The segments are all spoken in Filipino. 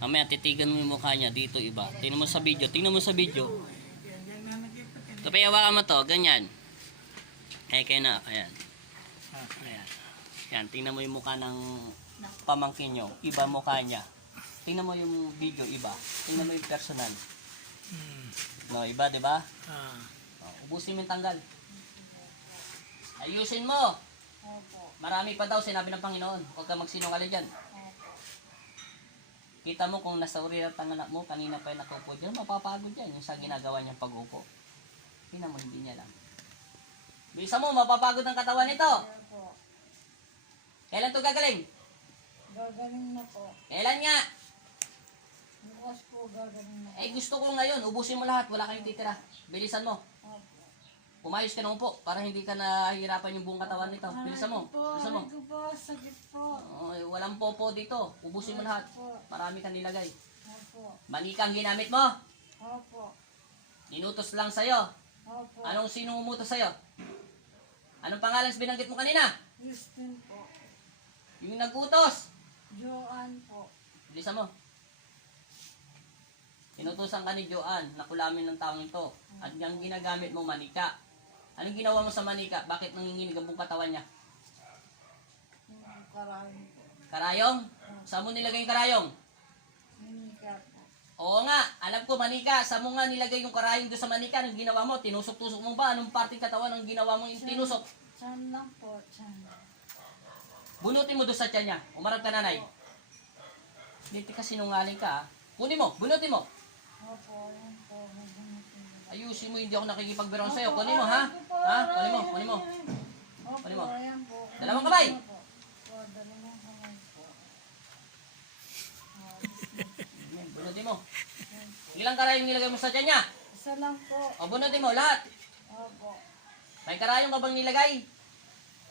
Mamaya titigan mo yung mukha niya dito iba. Tingnan mo sa video. Tingnan mo sa video. Kapag hawakan mo to, ganyan. Kayo na. Ayan. Ayan. Ayan. Tingnan mo yung mukha ng pamangkin nyo. Iba mukha niya. Tingnan mo yung video iba. Tingnan mo yung personal. No, iba, di ba? Ubusin mo yung tanggal. Ayusin mo. Marami pa daw sinabi ng Panginoon. Huwag ka magsinungaling dyan. Kita mo kung nasa uri ng anak mo, kanina pa yung nakaupo dyan, mapapagod yan yung sa ginagawa niyang pag-upo. Tingnan mo, hindi niya lang. Bisa mo, mapapagod ang katawan nito. Kailan to gagaling? Gagaling na po. Kailan nga? Bukas po gagaling na. Eh gusto ko ngayon, ubusin mo lahat, wala kayong titira. Bilisan mo. Pumayos ka na po para hindi ka nahihirapan yung buong katawan nito. Bilisan mo. Bilisan mo. Aray ko po, sakit po. Walang popo dito. Ubusin mo lahat. Marami kang nilagay. Opo. Manikang ginamit mo. Opo. Inutos lang sa'yo. Opo. Sinong umutos sa'yo? Anong pangalan binanggit mo kanina? Christine po. Yung nag-utos. Joanne po. Bilisan mo. Inutusan ka ni Joanne na kulamin ng taong ito. At yung ginagamit mo manika. Anong ginawa mo sa manika? Bakit nanginginig ang buong katawan niya? Yung karayong po. Karayong? Saan mo nilagay yung karayong? Minika po. Oo nga, alam ko manika. Saan mo nga nilagay yung karayong doon sa manika? Anong ginawa mo? Tinusok-tusok mo ba? Anong parting katawan ang ginawa mo yung tinusok? Tiyan lang po, tiyan. Bunutin mo doon sa tiyan niya. Umarap ka nanay. Hindi ka sinungaling ka. Kunin mo, bunutin mo. Opo, yan po. Ayusin mo, hindi ako nakikipagbiroon sa'yo. Kunin mo, ha? Ha? Kunin mo, kunin mo. Opo, Kunin mo. ayan po. Dalawang kamay. Opo, dalawang kamay po. Bunutin mo. Ilang karayong nilagay mo sa tiyan niya? Isa lang po. O, bunutin mo, lahat. Opo. May karayong ka bang nilagay?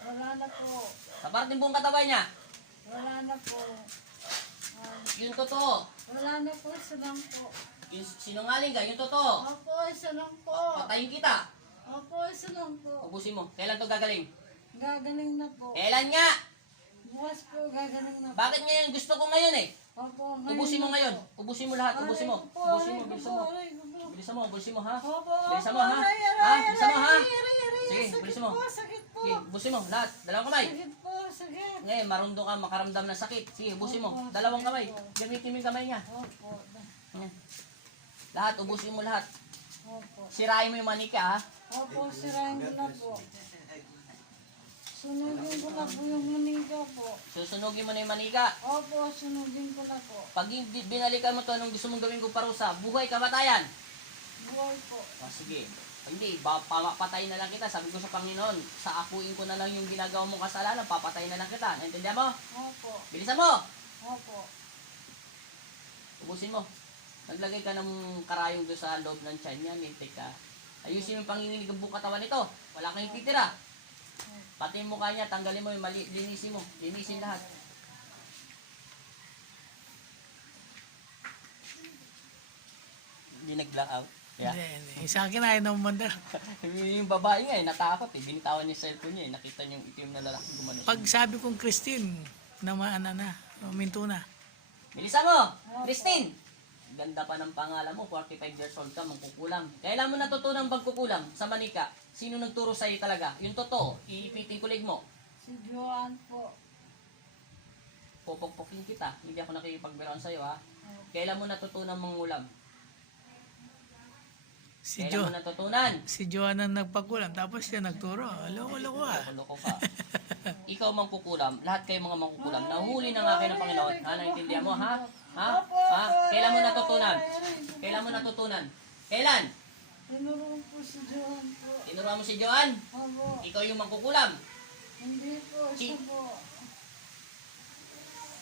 Wala na po. Sa parting buong katawan niya? Wala na po. Yung totoo. Wala na po, isa lang po. Yung sinungaling ka, yung totoo. Opo, isa lang po. Patayin kita. Opo, isa lang po. Ubusin mo. Kailan to gagaling? Gagaling na po. Kailan nga? Bukas po, gagaling na po. Bakit ngayon? Gusto ko ngayon eh. Opo, ngayon Ubusin mo na ngayon. po. Ubusin mo lahat. Ubusin mo. Aray ko po, Ubusin mo. aray ko Bilisan po, mo. aray ko po. Bilisan mo. Ubusin mo ha. Opo, Bilisan mo opo, ha. aray, Ha? aray, Bilisan mo ha. aray, aray, aray, Sige, sakit bilisan mo. po, sakit po. Sige, ubusin mo. Lahat. Dalawang kamay. Sakit po, sakit. Ngayon, marundo ka makaramdam ng sakit. Sige, ubusin mo. Opo, Dalawang sige kamay. po. Gamitin mo yung kamay niya. Opo, Ayan. Lahat, ubusin mo lahat. opo. Sirain mo yung manika ha. Opo, sirahin ko na po. Sunugin ko na po yung maniga po. Susunugin mo na yung manika. Opo, sunugin ko na po. Pag binalikan mo to, anong gusto mong gawin ko parusa? Buhay, kamatayan. Buhay po. Sige. Hindi, papatayin na lang kita. Sabi ko sa Panginoon, sa akuin ko na lang yung ginagawa mong kasalanan, papatayin na lang kita. Naintindihan mo? Opo, Bilisan mo! opo. Ubusin mo. Naglagay ka ng karayong doon sa loob ng tiyan niya, mintik ka. Ayusin mo yung panginginig ng buong katawan nito. Wala kang titira. Pati yung mukha niya, tanggalin mo yung mali, linisin mo. Linisin lahat. Hindi nag-black out. Yeah. Hindi. Sa akin ay namumanda. Yung babae nga natakot binitawan niya yung cellphone niya nakita niya yung itim na lalaki gumano. Pag sabi kong Christine, na minto na. Bilisan mo! Christine! Ganda pa ng pangalan mo, 45 years old ka, mangkukulam. Kailan mo natutunan pagkukulam sa manika? Sino nagturo sa'yo talaga? Yung totoo, iipitin kulig mo. Si Joanne po. Pupukpukin kita, hindi ako nakikipagbiroan sa'yo ha. Kailan mo natutunan mangulam? Si Kailan mo natutunan? Si Joan ang nagpakulam, tapos siya nagturo. Loko-loko ah. Loko ka. Ikaw mangkukulam, lahat kayo mga mangkukulam. Nahuli ng akin ng Panginoon. Ha, naintindihan mo ha? Ha? Ha? Kailan mo natutunan? Kailan mo natutunan? Kailan? Tinuruan po si Joanne po. Tinuruan mo si Joan? Opo. Ikaw yung mangkukulam. Hindi po, siya po.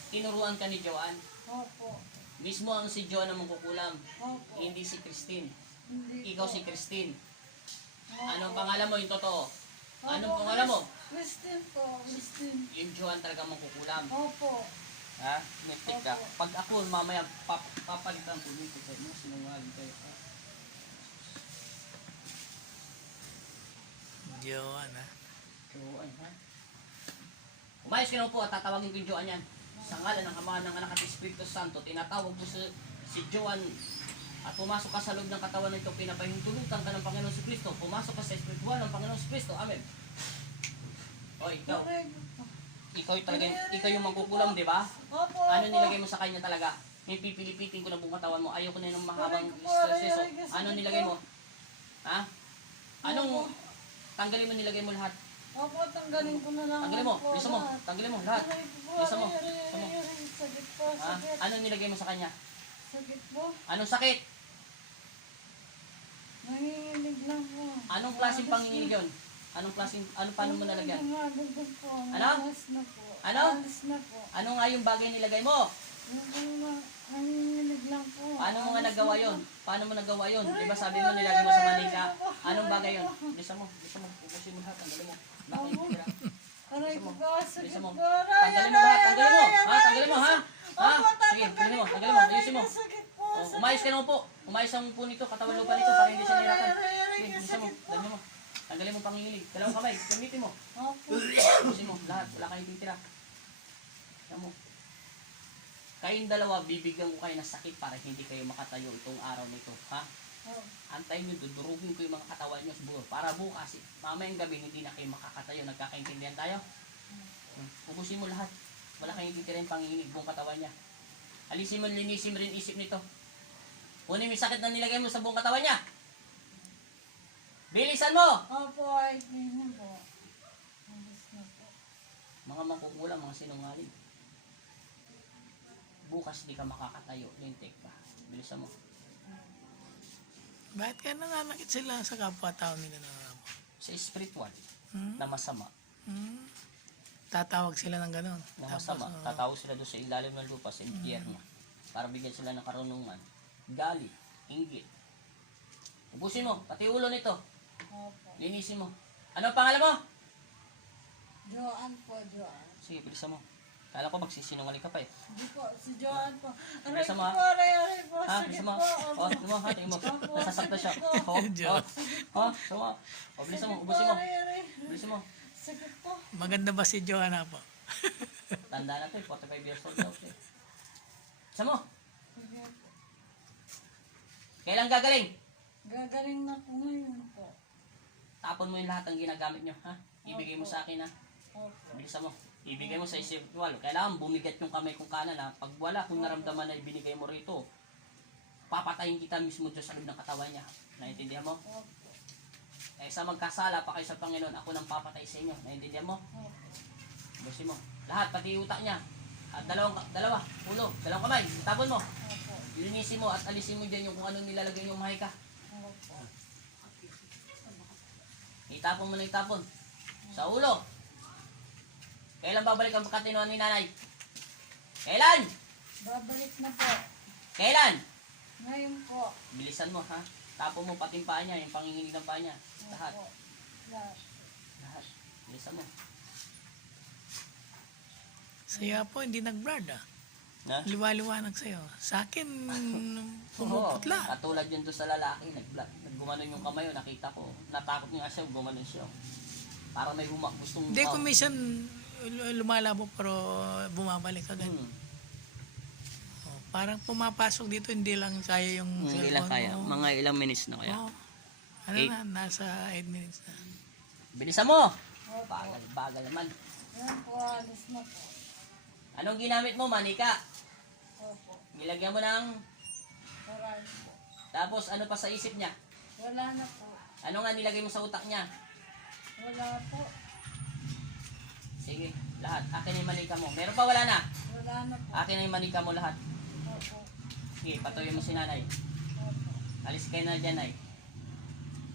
Tinuruan ka ni Joan. Opo. Mismo ang si Joan ang mangkukulam. Opo. Hindi si Christine. Hindi Ikaw po. si Christine. Opo. Anong pangalan mo yung totoo? Anong Opo, pangalan mo? Christine po, Christine. Yung Joan talaga mangkukulam. Opo. Ha? Netik ka. Opo. Pag ako mamaya papalitan ko dito sa inyo, sinungaling kayo. Joan ah. Joan ha? Umayos ka na po at tatawagin ko yung Joan yan. Sa ngalan ng Ama, ng Anak at Espiritu Santo, tinatawag mo si Joan at pumasok ka sa loob ng katawan nito, pinapahintulutan ka ng Panginoon si Kristo, pumasok ka sa espiritual ng Panginoon si Kristo. Amen. O, ikaw. Ikaw yung mangkukulam, di ba? Opo, Ano nilagay mo sa kanya talaga? May pipilipitin ko na buong katawan mo. Ayoko na yung mahabang stress. Ano nilagay mo? Ha? Anong tanggalin mo, nilagay mo lahat? Opo, tanggalin ko na lang. Tanggalin mo, po, bisa mo, lahat. tanggalin mo lahat. Aray ko po, Bisa mo, aray, bisa mo. aray, aray, sakit po, Ha? sakit. Ano nilagay mo sa kanya? Sakit po. Anong sakit? Nanginginig lang po. Anong klaseng panginginig yun? Paano mo nalagyan? Nangangagugan po. Ano? Alis na po. Ano? Alis na po. Ano nga yung bagay nilagay mo? Yung po na, nanginginig lang po. Paano mo nga Alis nagawa na yun? po. Paano mo nagawa yun? Aray Di ba ko sabi po, mo nilagay mo sa aray, manika? aray ko po, Anong bagay aray yun? ko. Bisa mo, ubusin mo lahat, tanggalin mo. Bakit Opo. tira? Aray Bisa ko mo. po, sakit Bisa mo. po. Aray, Tanggalin mo lahat, tanggalin mo. aray, Ha? aray, Tanggalin mo, ha? Ha? Opo, Sige, tanggalin mo, tatanggalin ko tanggalin po. mo. Ayusin mo. Aray, sakit po. Umayos ka naman po. Umayos ang po nito, katawan lupa nito para hindi siya nahirapan. Sige, bisa mo, tanggalin mo. Tanggalin mo panginginig. Dalawang kamay, gamitin mo. Opo. Ubusin mo, lahat. Wala kayong titira. Yan mo. Kayong dalawa, bibigyan ko kayo ng sakit para hindi kayo makatayo itong araw nito. Ha? Opo. Antayin nyo, dudurugin ko yung mga katawan nyo sa buo. Para bukas, mamayang gabi, hindi na kayo makakatayo. Nagkakaintindihan tayo? Ubusin mo lahat. Wala kayong titira yung panginginig, buong katawan niya. Alisin mo, linisin mo rin isip nito. Kunin mo yung sakit na nilagay mo sa buong katawan niya. Bilisan mo! Opo, ay, ganyan po. Alis na po. Mga mangkukulang, mga sinungaling. Bukas di ka makakatayo. Lintik pa. Bilisan mo. Bakit kaya nananakit sila sa kapwa-tao nila na Sa spiritual, Hmm? na masama. Hmm? Tatawag sila ng gano'n. Na masama. Tatawag sila doon sa ilalim ng lupa, sa impyerno. Para bigyan sila ng karunungan. Gali, inggit. Ubusin mo, pati ulo nito. Opo. Linisin mo. Ano ang pangalan mo? Joan po, Joan. Sige, bilisan mo. Kala ko magsisinungaling ka pa eh. Hindi po, si Joan po. Aray Bilisan ko mo, po, ha? aray po. Ha, Sakit bilisan mo. po. O, tingnan mo, ha, tingnan mo. Opo, Nasasakta siya. sakit po. O, sama. O, bilisan mo, ubusin mo. Aray, aray. Bilisan mo. Sakit po. Maganda ba si Joanna po? Tanda na to eh, 45 years old daw. Eh. Sama mo. Sige po. Kailan gagaling? Gagaling na po ngayon po. Tapon mo yung lahat ng ginagamit nyo, ha? Ibigay mo sa akin, ha? Opo. Bilisan mo. Ibigay mo sa spiritual. Kailangan bumigat yung kamay kong kanan, ha? Pag wala kung naramdaman na ibinigay mo rito, papatayin kita mismo Diyos sa loob ng katawan niya. Naintindihan mo? Opo. Kaysa magkasala pa kayo sa Panginoon, ako nang papatay sa inyo. Naintindihan mo? Opo. Busin mo. Lahat, pati utak niya. At dalawa, ulo, dalawang kamay. Tapon mo. Opo. Linisin mo at alisin mo dyan yung kung anong nilalagay yung mahika. Opo. Itapon mo na itapon. Sa ulo. Kailan babalik ang katinoan ni nanay? Kailan? Babalik na po. Kailan? Ngayon po. Bilisan mo, ha? Tapon mo pati yung paa niya, yung panginginig ng paa niya. Lahat. Opo. Lahat. Lahat. Bilisan mo. Saya po, hindi nag-blurred ah. Na? Liwa-liwanag sa'yo. Sa akin, Oo. pumuputla. Katulad yun doon sa lalaki. Naggumanon yung kamay, nakita ko. Natakot nga siya, gumanon siya. Para may gustong... Hindi, kung minsan lumalabo pero bumabalik agad. Oh, parang pumapasok dito, hindi lang kaya yung Hindi lang cellphone kaya. mo. Mga ilang minutes na kaya. Oh, ano Eight. na, nasa 8 minutes na. Bilisan mo! Opo. Bagal naman. Yan po, alis na po. Anong ginamit mo, manika? Opo. Nilagyan mo ng... Marami po. Tapos ano pa sa isip niya? Wala na po. Ano nga nilagay mo sa utak niya? Wala po. Sige, lahat. Akin na yung manika mo. Meron pa wala na? Wala na po. Akin na yung manika mo lahat. Opo. Sige, patuloy mo si nanay. Opo. Alis kayo na dyan, ay.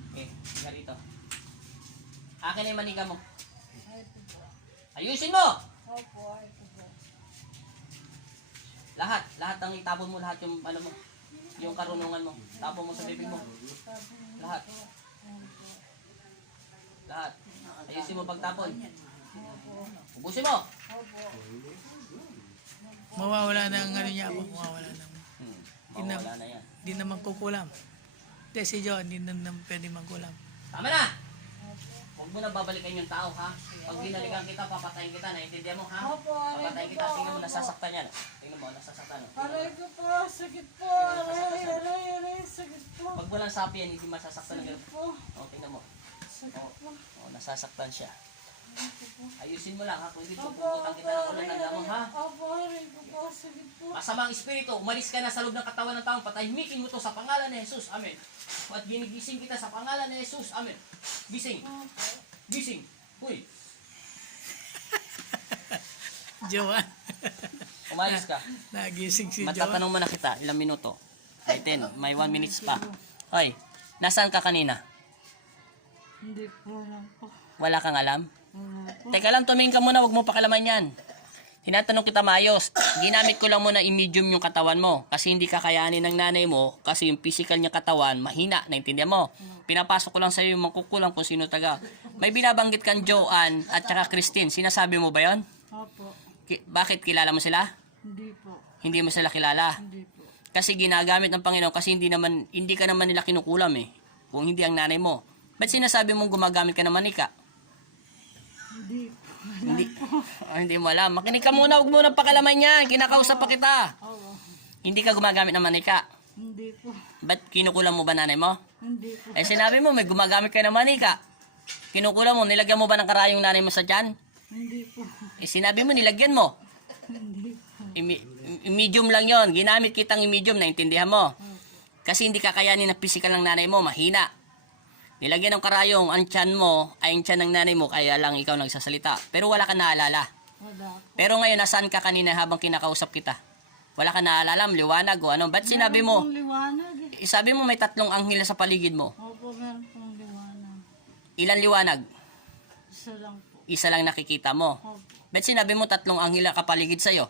Okay, sige rito. Akin na yung manika mo. Ay, ito po. Ayusin mo! Opo, ay, ito po. Lahat ang itapon mo, lahat yung ano mo. Yung karunungan mo. Tapon mo sa bibig mo. Sabi niyo Lahat. po. Yan po. Lahat. Ayusin mo pagtapon. Opo. Ubusin mo! Opo. Mawawala na ang ano niya po, mawawala na. Mawala na yan. Hindi naman kukulam. Hindi, si John, hindi na pwede magkulam. Tama na! Opo. Huwag mo na babalikan yung tao, ha? Pag binalikan kita, papatayin kita. Naiintindihan mo, ha? Opo, aray Papatayin ko kita. po, Tingnan mo, opo. nasasaktan yan. Tingnan mo, nasasaktan. Aray ko po, sakit po. Aray, sakit po. Pag walang sapi yan, hindi masasaktan ng Sakit ganun. po. O, tingnan mo. Sakit po. O, nasasaktan siya. Ayusin mo lang, ha? Kung hindi, Opo, puputan kita ng ulan ng aray, lamang, ha? Opo, aray ko po, sakit po. Masamang espiritu, umalis ka na sa loob ng katawan ng taong patahimikin mo to sa pangalan ni Jesus. Amen. At ginigising kita sa pangalan ni Jesus. Amen. Gising. Gising. Huy. Joan. Umalis ka. Nagising si Joan. Matatanong mo na kita, ilang minuto? Ay, 10. May 1 minutes pa. Hoy, nasaan ka kanina? Hindi po alam po. Wala kang alam? Wala po. Teka lang, tumingin ka muna, wag mo pakalaman yan. Tinatanong kita maayos. Ginamit ko lang muna i-medium yung katawan mo. Kasi hindi kakayanin ng nanay mo. Kasi yung physical niya katawan, mahina. Naintindihan mo? Pinapasok ko lang sa'yo yung mangkukulang kung sino taga. May binabanggit kang Joanne at saka Christine. Sinasabi mo ba yon? Opo. Bakit kilala mo sila? Hindi po. Hindi mo sila kilala. Hindi po. Kasi ginagamit ng Panginoon kasi hindi ka naman nila kinukulam eh. Kung hindi ang nanay mo. Ba't sinasabi mong gumagamit ka ng manika? Hindi po. Hindi, hindi mo alam. Makinig ka muna, huwag mo nang pakalaman yan. Kinakausap pa kita. Oo. Hindi ka gumagamit ng manika. Hindi po. Ba't kinukulam mo ba nanay mo? Hindi po. Eh sinabi mo, may gumagamit ka ng manika. Kinukulam mo, nilagyan mo ba ng karayong nanay mo sa tiyan? Hindi po. Eh sinabi mo, nilagyan mo. Hindi po. Medium lang yon. Ginamit kitang i-medium, naintindihan mo. Kasi hindi kakayanin ng physical ng nanay mo, mahina. Nilagyan ng karayong, ang tiyan mo, ay ang tiyan ng nanay mo, kaya lang ikaw nagsasalita. Pero wala ka naalala. Wala po. Pero ngayon, nasaan ka kanina habang kinakausap kita? Wala ka naalala, liwanag o ano. Ba't sinabi mo? Meron pong liwanag eh. Sabi mo may 3 anghel sa paligid mo. Opo, meron pong liwanag. Ilan liwanag? Isa lang po. Isa lang nakikita mo. Opo. Ba't sinabi mo 3 anghel ang kapaligid sa'yo?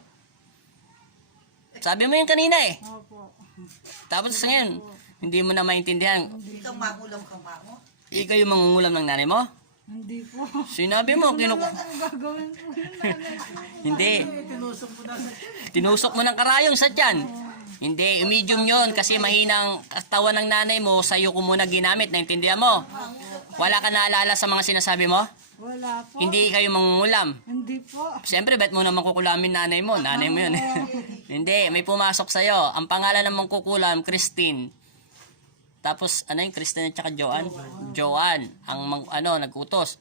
Sabi mo yun kanina eh. Opo. Tapos ngayon, hindi mo na maintindihan. Ikaw makulam ka ba mo? Ikaw yung mangungulam ng nanay mo? Hindi po. Sinabi mo, Ano ang gagawin po yun, nanay ko? Hindi. Tinusok mo na sa Tinusok mo ng karayong sa tiyan. Hindi, medium yon kasi mahinang katawan ng nanay mo, sa'yo ko muna ginamit, naintindihan mo? Wala ka naalala sa mga sinasabi mo? Wala po. Hindi kayo mangungulam. Hindi po. Siyempre, bet mo na mangkukulamin nanay mo? Nanay mo yun. Hindi, may pumasok sa'yo. Ang pangalan ng mangkukulam, Christine. Tapos, ano yung Christine at saka Joanne? Joanne, ang nag-utos.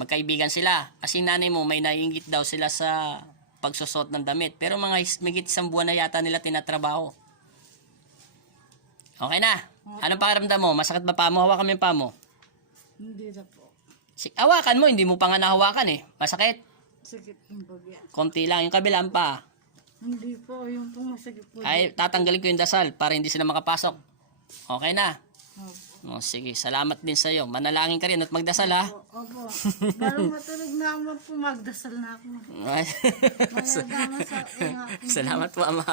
Magkaibigan sila. Kasi nanay mo, may naiingit daw sila sa pagsusot ng damit. Pero migit 1 buwan na yata nila tinatrabaho. Okay na. Anong pakiramdam mo? Masakit ba pa mo? Hawakan mo yung pa mo. Hindi na po. Hawakan mo, hindi mo pa nga nahawakan eh. Masakit. Sakit ng bagya. Konti lang. Yung kabilang pa. Hindi po. Yung pong masakit po. Ay, tatanggalin ko yung dasal para hindi sila makapasok. Okay na. Opo. O, sige, salamat din sa iyo. Manalangin ka rin at magdasal ha. Opo. Parang matulog na ako po. Magdasal na ako. Malaga na sa Salamat po, Ama.